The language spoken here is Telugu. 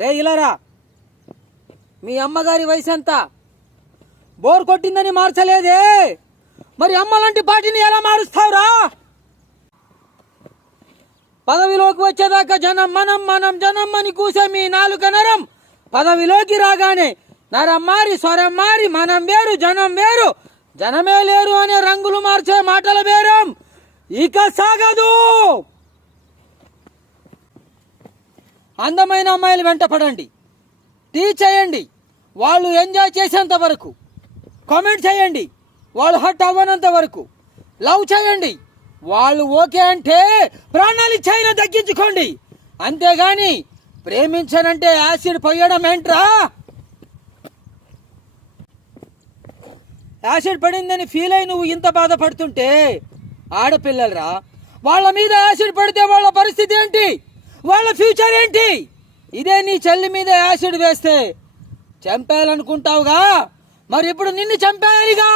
రే ఇలారా, మీ అమ్మగారి వయసు ఎంత? బోర్ కొట్టిందని మార్చలేదే, మరి అమ్మలాంటి పార్టీని ఎలా మారుస్తావురా? పదవిలోకి వచ్చేదాకా జనం మనం మనం జనం అని కూసే మీ నాలుక నరం పదవిలోకి రాగానే నరం మారి స్వరం మారి మనం వేరు జనం వేరు జనమే లేరు అనే రంగులు మార్చే మాటల బేరం ఇక సాగదు. అందమైన అమ్మాయిలు వెంట పడండి, టీ చేయండి, వాళ్ళు ఎంజాయ్ చేసేంత వరకు, కామెంట్ చేయండి, వాళ్ళు హట్ అవ్వనంత వరకు, లవ్ చేయండి, వాళ్ళు ఓకే అంటే ప్రాణాలు ఇచ్చైనా దక్కించుకోండి. అంతేగాని ప్రేమించనంటే యాసిడ్ పోయడం ఏంట్రా? యాసిడ్ పడిందని ఫీల్ అయి నువ్వు ఇంత బాధపడుతుంటే ఆడపిల్లలరా, వాళ్ళ మీద యాసిడ్ పడితే వాళ్ళ పరిస్థితి ఏంటి, వాళ్ళ ఫ్యూచర్ ఏంటి? ఇదే నీ చెల్లి మీద యాసిడ్ వేస్తే చంపేయాలనుకుంటావుగా, మరి ఇప్పుడు నిన్ను చంపేయాలిగా.